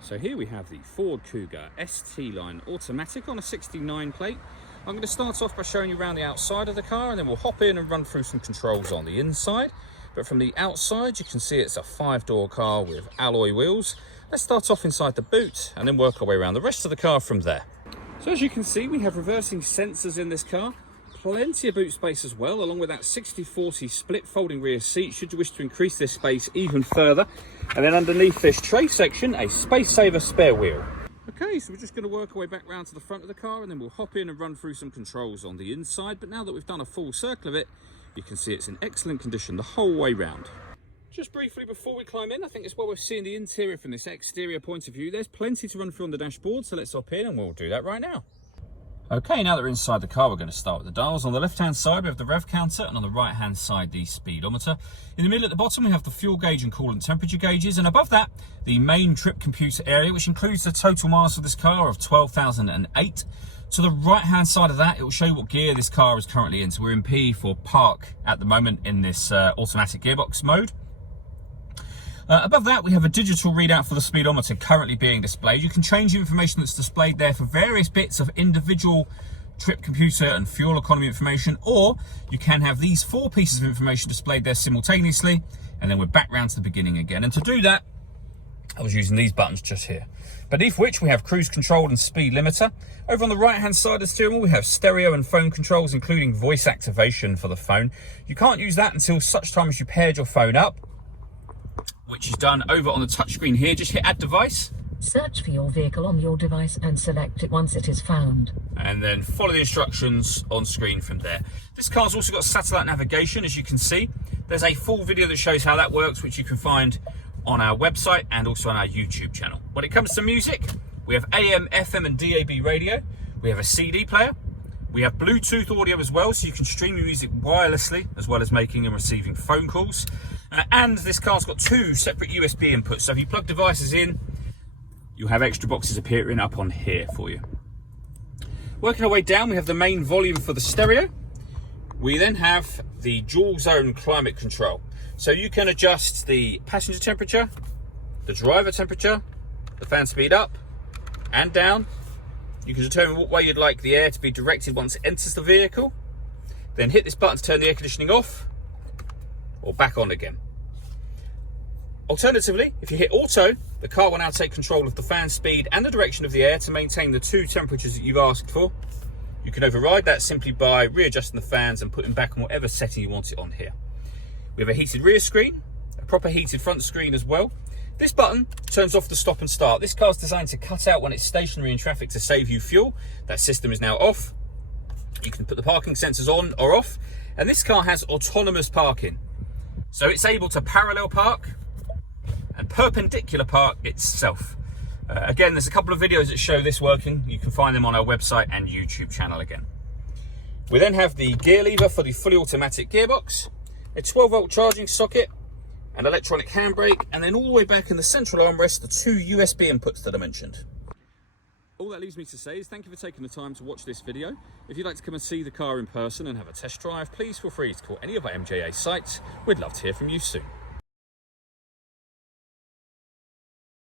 So here we have the Ford Kuga ST line automatic on a 69 plate. I'm going to start off by showing you around the outside of the car, and then we'll hop in and run through some controls on the inside. But from the outside, you can see it's a 5-door car with alloy wheels. Let's start off inside the boot and then work our way around the rest of the car from there. So as you can see, we have reversing sensors in this car. Plenty of boot space as well, along with that 60/40 split folding rear seat should you wish to increase this space even further. And then underneath this tray section, a space saver spare wheel. Okay, so we're just going to work our way back round to the front of the car, and then we'll hop in and run through some controls on the inside. But now that we've done a full circle of it, you can see it's in excellent condition the whole way round. Just briefly before we climb in, I think it's well worth seeing the interior from this exterior point of view. There's plenty to run through on the dashboard, so let's hop in and we'll do that right now. Okay, now that we're inside the car, we're going to start with the dials. On the left-hand side, we have the rev counter, and on the right-hand side, the speedometer. In the middle at the bottom, we have the fuel gauge and coolant temperature gauges, and above that, the main trip computer area, which includes the total miles for this car of 12,008. To the right-hand side of that, it will show you what gear this car is currently in. So we're in P for park at the moment in this automatic gearbox mode. Above that, we have a digital readout for the speedometer currently being displayed. You can change the information that's displayed there for various bits of individual trip computer and fuel economy information, or you can have these 4 pieces of information displayed there simultaneously, and then we're back round to the beginning again. And to do that, I was using these buttons just here, beneath which we have cruise control and speed limiter. Over on the right hand side of the steering wheel, we have stereo and phone controls, including voice activation for the phone. You can't use that until such time as you paired your phone up, which is done over on the touchscreen here. Just hit add device. Search for your vehicle on your device and select it once it is found. And then follow the instructions on screen from there. This car's also got satellite navigation, as you can see. There's a full video that shows how that works, which you can find on our website and also on our YouTube channel. When it comes to music, we have AM, FM and DAB radio. We have a CD player. We have Bluetooth audio as well, so you can stream your music wirelessly, as well as making and receiving phone calls. And this car's got 2 separate USB inputs, so if you plug devices in, you'll have extra boxes appearing up on here for you. Working our way down, we have the main volume for the stereo. We then have the dual zone climate control. So you can adjust the passenger temperature, the driver temperature, the fan speed up and down. You can determine what way you'd like the air to be directed once it enters the vehicle. Then hit this button to turn the air conditioning off or back on again. Alternatively, if you hit auto, the car will now take control of the fan speed and the direction of the air to maintain the 2 temperatures that you've asked for. You can override that simply by readjusting the fans and putting back on whatever setting you want it on here. We have a heated rear screen, a proper heated front screen as well. This button turns off the stop and start. This car's designed to cut out when it's stationary in traffic to save you fuel. That system is now off. You can put the parking sensors on or off. And this car has autonomous parking. So it's able to parallel park and perpendicular park itself. Again, there's a couple of videos that show this working. You can find them on our website and YouTube channel again. We then have the gear lever for the fully automatic gearbox, a 12-volt charging socket, an electronic handbrake, and then all the way back in the central armrest, the 2 USB inputs that I mentioned. All that leaves me to say is thank you for taking the time to watch this video. If you'd like to come and see the car in person and have a test drive, please feel free to call any of our MJA sites. We'd love to hear from you soon.